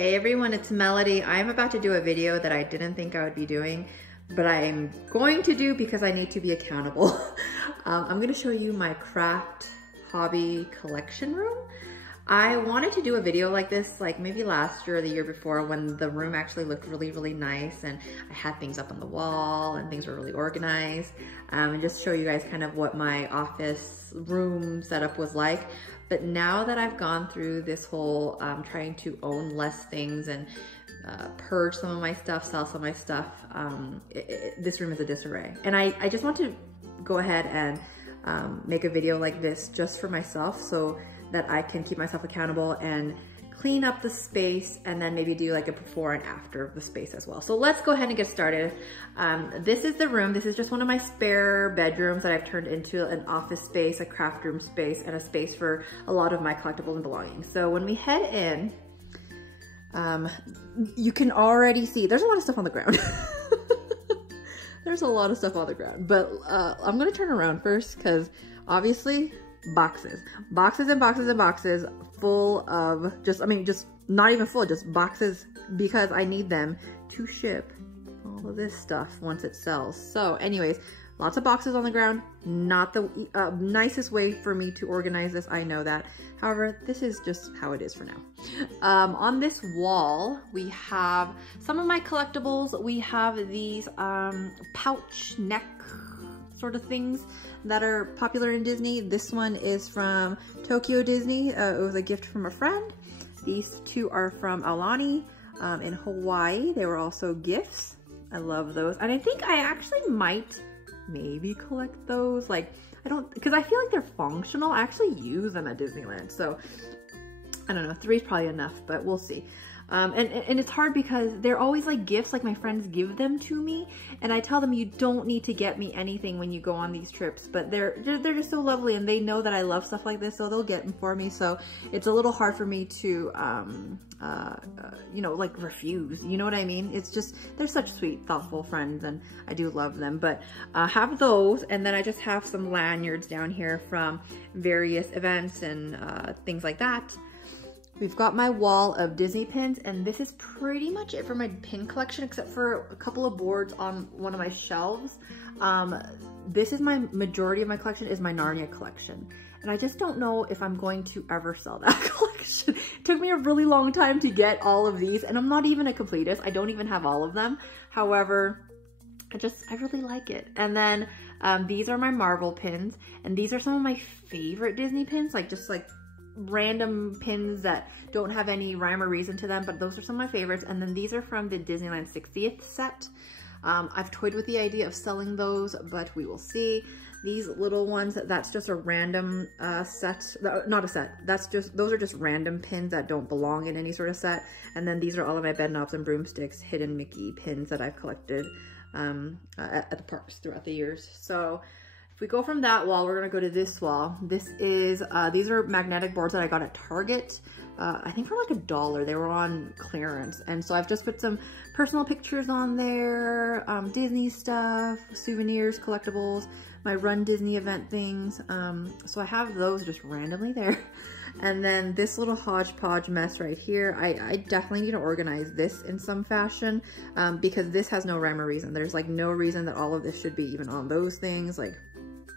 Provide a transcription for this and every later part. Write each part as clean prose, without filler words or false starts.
Hey everyone, it's Melody. I'm about to do a video that I didn't think I would be doing, but I'm going to do because I need to be accountable. I'm gonna show you my craft hobby collection room. I wanted to do a video like this, like maybe last year or the year before, when the room actually looked really nice and I had things up on the wall and things were really organized, and just show you guys kind of what my office room setup was like. But now that I've gone through this whole trying to own less things and purge some of my stuff, sell some of my stuff, this room is a disarray. And I just want to go ahead and make a video like this just for myself so that I can keep myself accountable and clean up the space, and then maybe do like a before and after of the space as well. So let's go ahead and get started. This is the room. This is just one of my spare bedrooms that I've turned into an office space, a craft room space, and a space for a lot of my collectibles and belongings. So when we head in, you can already see there's a lot of stuff on the ground. There's a lot of stuff on the ground, but I'm gonna turn around first because obviously boxes and boxes and boxes full of just not even full, just boxes, because I need them to ship all of this stuff once it sells. So anyways, lots of boxes on the ground. Not the nicest way for me to organize this, I know that. However, this is just how it is for now. On this wall, we have some of my collectibles. We have these pouch neck sort of things that are popular in Disney. This one is from Tokyo Disney. It was a gift from a friend. These two are from Aulani in Hawaii. They were also gifts. I love those. And I think I actually might maybe collect those. Like, because I feel like they're functional. I actually use them at Disneyland. So I don't know, 3 is probably enough, but we'll see. And it's hard because they're always like gifts, like my friends give them to me, and I tell them you don't need to get me anything when you go on these trips, but they're just so lovely, and they know that I love stuff like this, so they'll get them for me. So it's a little hard for me to you know, like refuse, you know what I mean? It's just, they're such sweet, thoughtful friends, and I do love them. But have those, and then I just have some lanyards down here from various events and things like that. We've got my wall of Disney pins, and this is pretty much it for my pin collection, except for a couple of boards on one of my shelves. This is my majority of my collection, is my Narnia collection. And I just don't know if I'm going to ever sell that collection. It took me a really long time to get all of these, and I'm not even a completist. I don't even have all of them. However, I really like it. And then these are my Marvel pins, and these are some of my favorite Disney pins, like just like random pins that don't have any rhyme or reason to them, but those are some of my favorites. And then these are from the Disneyland 60th set. I've toyed with the idea of selling those, but we will see. These little ones, that's just a random set, not a set, those are just random pins that don't belong in any sort of set. And then these are all of my bed knobs and broomsticks, hidden Mickey pins that I've collected at the parks throughout the years. So if we go from that wall, we're gonna go to this wall. This is, these are magnetic boards that I got at Target, I think for like $1. They were on clearance. And so I've just put some personal pictures on there, Disney stuff, souvenirs, collectibles, my Run Disney event things. So I have those just randomly there. And then this little hodgepodge mess right here, I definitely need to organize this in some fashion, because this has no rhyme or reason. There's like no reason that all of this should be even on those things. Like,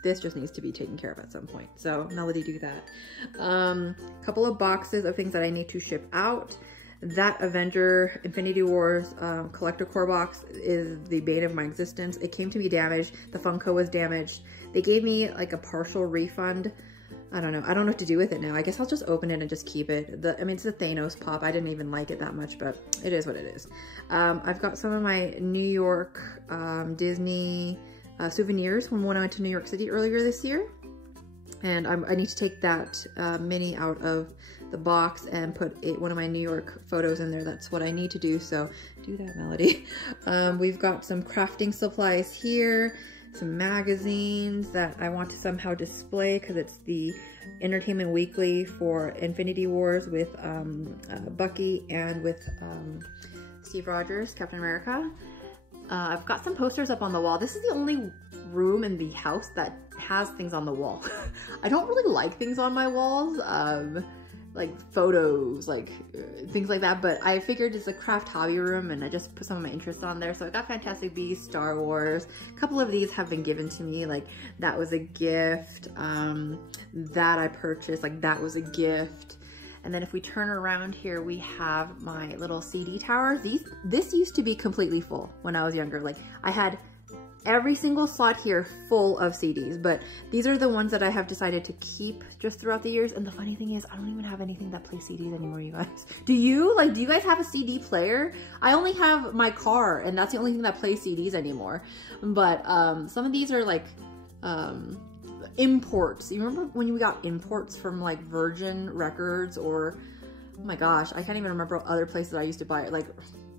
this just needs to be taken care of at some point. So Melody, do that. Couple of boxes of things that I need to ship out. That Avenger Infinity Wars collector core box is the bane of my existence. It came to me damaged. The Funko was damaged. They gave me like a partial refund. I don't know. I don't know what to do with it now. I guess I'll just open it and just keep it. I mean, it's the Thanos pop. I didn't even like it that much, but it is what it is. I've got some of my New York Disney souvenirs from when I went to New York City earlier this year. And I need to take that mini out of the box and put one of my New York photos in there. That's what I need to do, so do that, Melody. We've got some crafting supplies here, some magazines that I want to somehow display because it's the Entertainment Weekly for Infinity Wars with Bucky and with Steve Rogers, Captain America. I've got some posters up on the wall. This is the only room in the house that has things on the wall. I don't really like things on my walls. like photos, like things like that. But I figured it's a craft hobby room, and I just put some of my interests on there. So I got Fantastic Beasts, Star Wars. A couple of these have been given to me, like that was a gift. That I purchased, like that was a gift. And then if we turn around here, we have my little CD tower. This used to be completely full when I was younger. Like I had every single slot here full of CDs, but these are the ones that I have decided to keep just throughout the years. And the funny thing is, I don't even have anything that plays CDs anymore, you guys. Do you? Like, do you guys have a CD player? I only have my car, and that's the only thing that plays CDs anymore. But some of these are like imports. You remember when we got imports from like Virgin Records, or oh my gosh, I can't even remember other places I used to buy like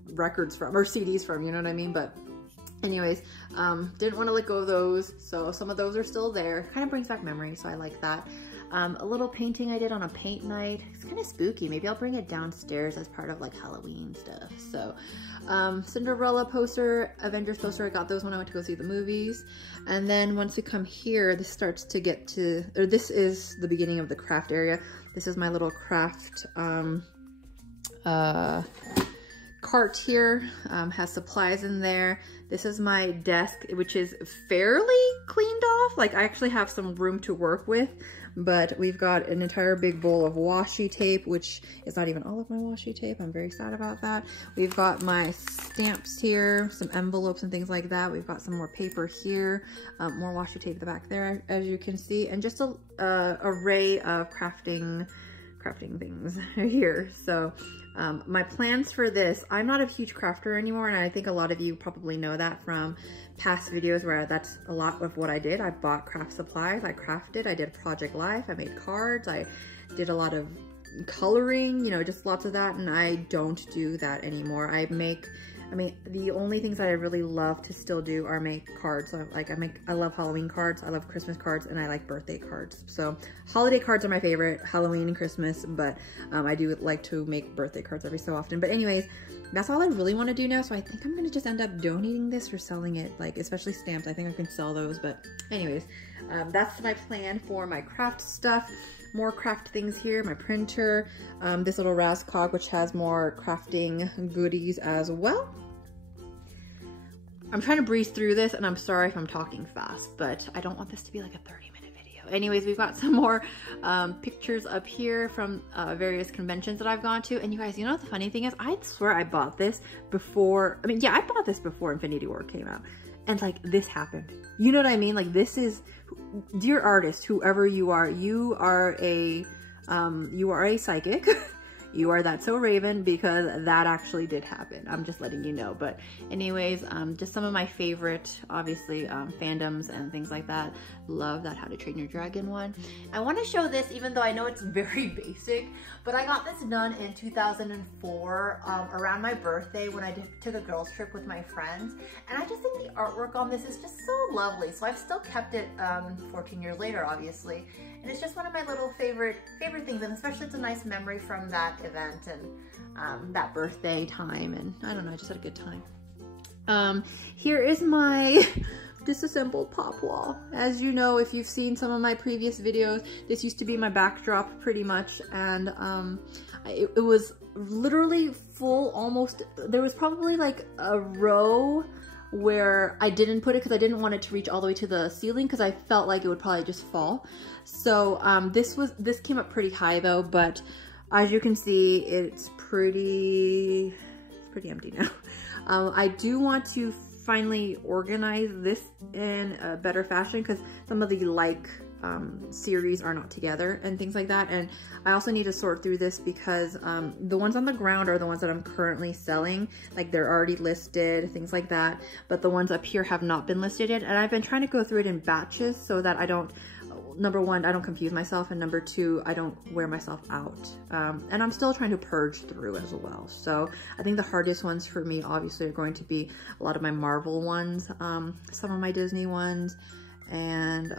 records from or CDs from, you know what I mean? But anyways, didn't want to let go of those, so some of those are still there. Kind of brings back memories, so I like that. A little painting I did on a paint night. It's kind of spooky. Maybe I'll bring it downstairs as part of like Halloween stuff. So Cinderella poster, Avengers poster, I got those when I went to go see the movies. And then once we come here, this starts to get to, or this is the beginning of the craft area. This is my little craft cart here, has supplies in there. This is my desk, which is fairly cleaned off. Like I actually have some room to work with, but we've got an entire big bowl of washi tape, which is not even all of my washi tape. I'm very sad about that. We've got my stamps here, some envelopes and things like that. We've got some more paper here, more washi tape at the back there, as you can see, and just a array of crafting things here. So my plans for this, I'm not a huge crafter anymore, and I think a lot of you probably know that from past videos where that's a lot of what I did. I bought craft supplies, I crafted, I did Project Life, I made cards, I did a lot of coloring, you know, just lots of that, and I don't do that anymore. I mean, the only things that I really love to still do are make cards. So I love Halloween cards, I love Christmas cards, and I like birthday cards. So holiday cards are my favorite, Halloween and Christmas, but I do like to make birthday cards every so often. But anyways, that's all I really want to do now. So I think I'm gonna just end up donating this or selling it, like especially stamps. I think I can sell those, but anyways, that's my plan for my craft stuff. More craft things here, my printer, this little Rascog, which has more crafting goodies as well. I'm trying to breeze through this, and I'm sorry if I'm talking fast, but I don't want this to be like a 30-minute video. Anyways, we've got some more pictures up here from various conventions that I've gone to. And you guys, you know what the funny thing is? I swear I bought this before, I mean, yeah, I bought this before Infinity War came out. And like, this happened. You know what I mean? Like, this is, dear artist, whoever you are a psychic. You are That's So Raven, because that actually did happen. I'm just letting you know. But anyways, just some of my favorite, obviously, fandoms and things like that. Love that How to Train Your Dragon one. I want to show this, even though I know it's very basic, but I got this done in 2004 around my birthday when I took a girls trip with my friends. And I just think the artwork on this is just so lovely. So I've still kept it 14 years later, obviously. And it's just one of my little favorite things, and especially it's a nice memory from that event and that birthday time, and I don't know, I just had a good time. Here is my disassembled pop wall. As you know, if you've seen some of my previous videos, this used to be my backdrop pretty much, and it was literally full, almost, there was probably like a row where I didn't put it because I didn't want it to reach all the way to the ceiling because I felt like it would probably just fall. So this came up pretty high though, but as you can see, it's pretty empty now. I do want to finally organize this in a better fashion because some of the series are not together and things like that. And I also need to sort through this because the ones on the ground are the ones that I'm currently selling. Like, they're already listed, things like that. But the ones up here have not been listed yet. And I've been trying to go through it in batches so that I don't, number one, I don't confuse myself, and number two, I don't wear myself out. And I'm still trying to purge through as well. So I think the hardest ones for me obviously are going to be a lot of my Marvel ones, some of my Disney ones, and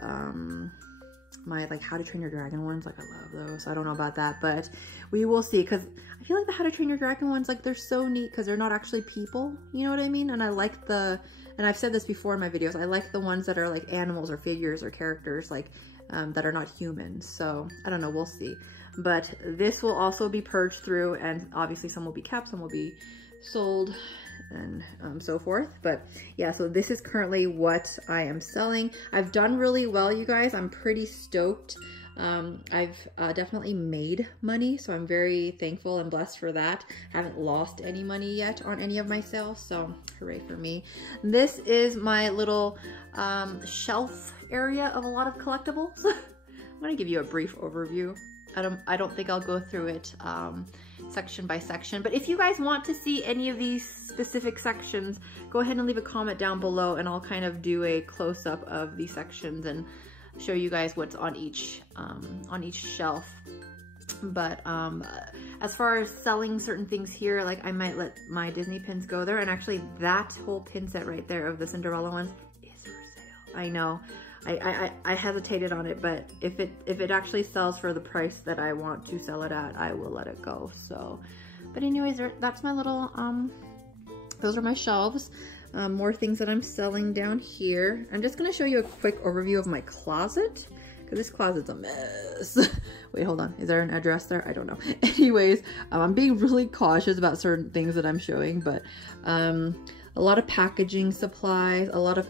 my How to Train Your Dragon ones. Like, I love those. I don't know about that, but we will see, because I feel like the How to Train Your Dragon ones, like, they're so neat because they're not actually people, you know what I mean? And I like and I've said this before in my videos, I like the ones that are like animals or figures or characters, like that are not humans. So I don't know, we'll see. but this will also be purged through, and obviously some will be kept, some will be sold, and so forth. But yeah, so this is currently what I am selling. I've done really well, you guys. I'm pretty stoked. I've definitely made money, so I'm very thankful and blessed for that. Haven't lost any money yet on any of my sales, so hooray for me. This is my little shelf area of a lot of collectibles. I'm gonna give you a brief overview. I don't think I'll go through it section by section, but if you guys want to see any of these specific sections, go ahead and leave a comment down below, and I'll kind of do a close-up of these sections and show you guys what's on each shelf. But as far as selling certain things here, like I might let my Disney pins go there, and actually that whole pin set right there of the Cinderella ones is for sale. I know. I hesitated on it, but if it actually sells for the price that I want to sell it at, I will let it go. So, but anyways, that's my little those are my shelves. More things that I'm selling down here. I'm just gonna show you a quick overview of my closet, because this closet's a mess. Wait, hold on. Is there an address there? I don't know. Anyways, I'm being really cautious about certain things that I'm showing, but a lot of packaging supplies, a lot of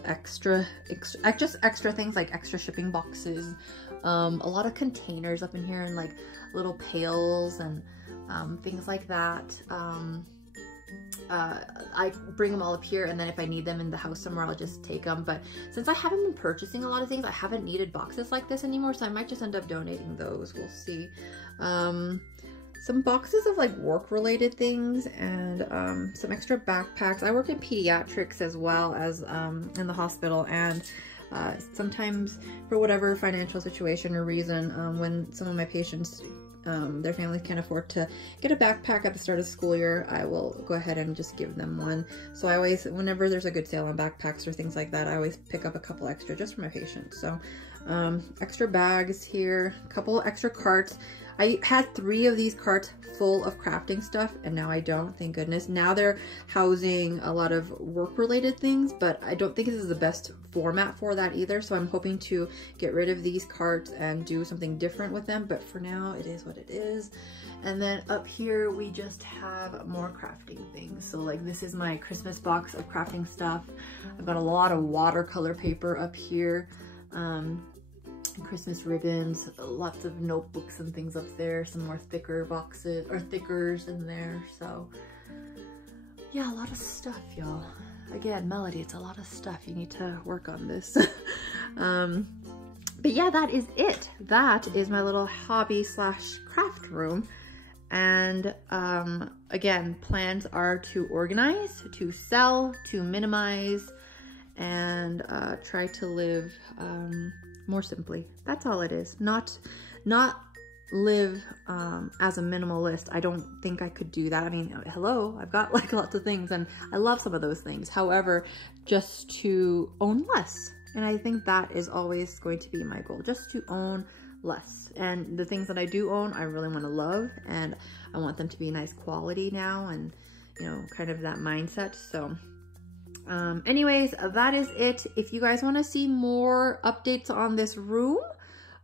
just extra things like extra shipping boxes, a lot of containers up in here, and like little pails and things like that. I bring them all up here, and then if I need them in the house somewhere, I'll just take them. But since I haven't been purchasing a lot of things, I haven't needed boxes like this anymore, so I might just end up donating those. We'll see. Some boxes of like work related things, and some extra backpacks. I work in pediatrics as well as in the hospital, and sometimes for whatever financial situation or reason, when some of my patients, their families can't afford to get a backpack at the start of the school year, I will go ahead and just give them one. So I always, whenever there's a good sale on backpacks or things like that, I always pick up a couple extra just for my patients. So extra bags here, a couple extra carts. I had 3 of these carts full of crafting stuff, and now I don't, thank goodness. Now they're housing a lot of work-related things, but I don't think this is the best format for that either, so I'm hoping to get rid of these carts and do something different with them, but for now, it is what it is. And then up here, we just have more crafting things. So like this is my Christmas box of crafting stuff. I've got a lot of watercolor paper up here. Christmas ribbons, lots of notebooks and things up there, some more thicker boxes or thickers in there. So yeah, a lot of stuff, y'all. Again, Melody, it's a lot of stuff. You need to work on this. But yeah, that is it. That is my little hobby slash craft room. And again, plans are to organize, to sell, to minimize, and try to live more simply. That's all it is. Not live as a minimalist. I don't think I could do that. I mean, hello, I've got like lots of things and I love some of those things. However, just to own less. And I think that is always going to be my goal, just to own less. And the things that I do own, I really want to love, and I want them to be nice quality now, and you know, kind of that mindset. So anyways, that is it. If you guys want to see more updates on this room,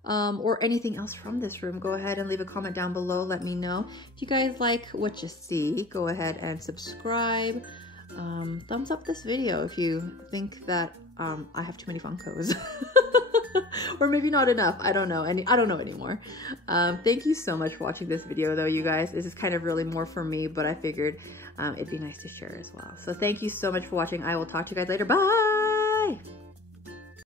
or anything else from this room, go ahead and leave a comment down below. Let me know. If you guys like what you see, go ahead and subscribe. Thumbs up this video if you think that I have too many Funkos. Or maybe not enough. I don't know. I don't know anymore. Thank you so much for watching this video though, you guys. This is kind of really more for me, but I figured it'd be nice to share as well. So thank you so much for watching. I will talk to you guys later. Bye!